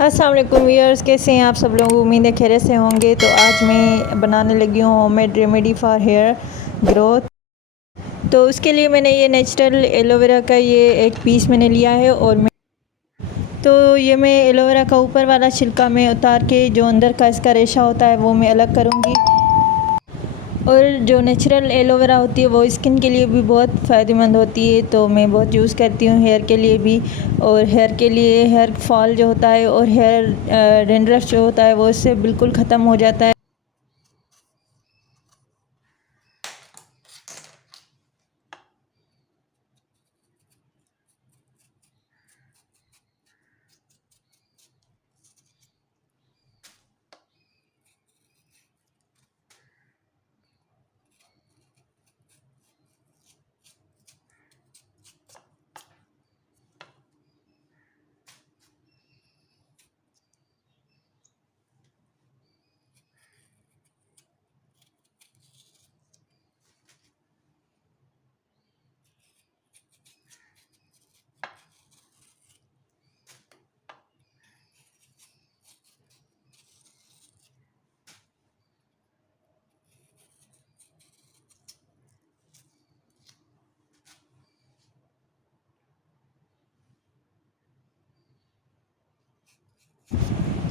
अस्सलाम वालेकुम व्यूअर्स, कैसे हैं आप सब लोग। उम्मीद है खैरियत से होंगे। तो आज मैं बनाने लगी हूँ homemade remedy for hair growth. तो उसके लिए मैंने ये नेचुरल एलोवेरा का ये एक पीस मैंने लिया है और ये मैं एलोवेरा का ऊपर वाला छिलका में उतार के जो अंदर का इसका रेशा होता है वो मैं अलग करूँगी। और जो नेचुरल एलोवेरा होती है वो स्किन के लिए भी बहुत फ़ायदेमंद होती है, तो मैं बहुत यूज़ करती हूँ हेयर के लिए भी। और हेयर के लिए हेयर फॉल जो होता है और हेयर डैंड्रफ जो होता है वो इससे बिल्कुल ख़त्म हो जाता है।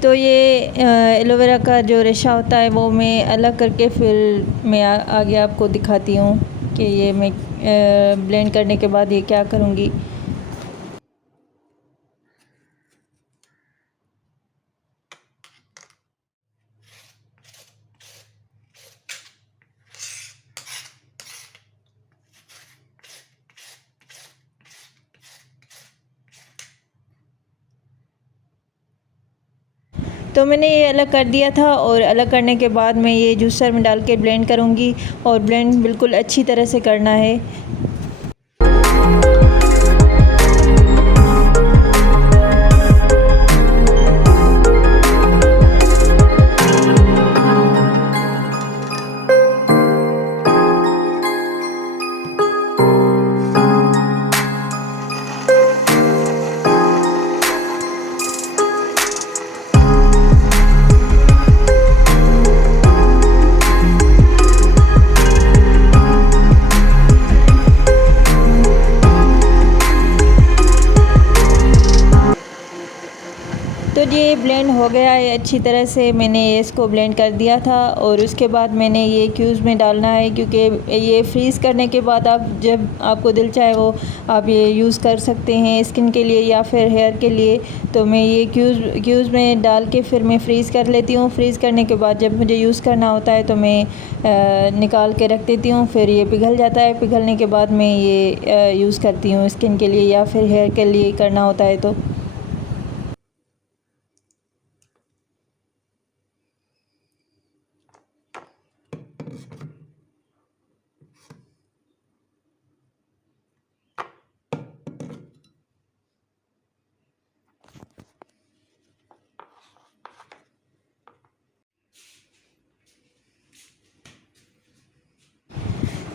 तो ये एलोवेरा का जो रेशा होता है वो मैं अलग करके फिर मैं आगे आपको दिखाती हूँ कि ये मैं ब्लेंड करने के बाद ये क्या करूँगी। तो मैंने ये अलग कर दिया था और अलग करने के बाद मैं ये जूसर में डाल के ब्लेंड करूँगी और ब्लेंड बिल्कुल अच्छी तरह से करना है। तो ये ब्लेंड हो गया है अच्छी तरह से। मैंने इसको ब्लेंड कर दिया था और उसके बाद मैंने ये क्यूब्स में डालना है, क्योंकि ये फ्रीज़ करने के बाद आप जब आपको दिल चाहे वो आप ये यूज़ कर सकते हैं स्किन के लिए या फिर हेयर के लिए। तो मैं ये क्यूब्स में डाल के फिर मैं फ्रीज़ कर लेती हूँ। फ्रीज़ करने के बाद जब मुझे यूज़ करना होता है तो मैं निकाल के रख देती हूँ। फिर ये पिघल जाता है, पिघलने के बाद मैं ये यूज़ करती हूँ स्किन के लिए या फिर हेयर के लिए करना होता है तो।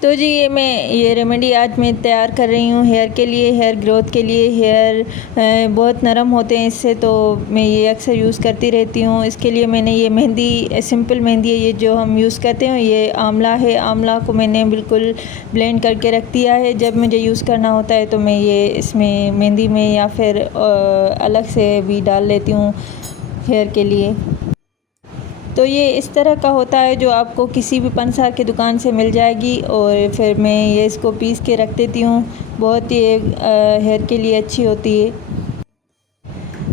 तो जी ये रेमेडी आज मैं तैयार कर रही हूँ हेयर के लिए, हेयर ग्रोथ के लिए। हेयर बहुत नरम होते हैं इससे, तो मैं ये अक्सर यूज़ करती रहती हूँ। इसके लिए मैंने ये मेहंदी, सिंपल मेहंदी है ये जो हम यूज़ करते हैं। ये आंवला है, आंवला को मैंने बिल्कुल ब्लेंड करके रख दिया है। जब मुझे यूज़ करना होता है तो मैं ये इसमें मेहंदी में या फिर अलग से भी डाल लेती हूँ हेयर के लिए। तो ये इस तरह का होता है जो आपको किसी भी पंसार की दुकान से मिल जाएगी। और फिर मैं ये इसको पीस के रख देती हूँ। बहुत ही हेयर के लिए अच्छी होती है।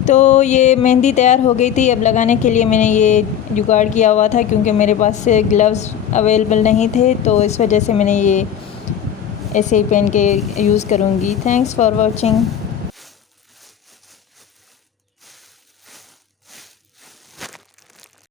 तो ये मेहंदी तैयार हो गई थी। अब लगाने के लिए मैंने ये जुगाड़ किया हुआ था, क्योंकि मेरे पास से ग्लव्स अवेलेबल नहीं थे, तो इस वजह से मैंने ये ऐसे ही पहन के यूज़ करूँगी। Thanks for watching.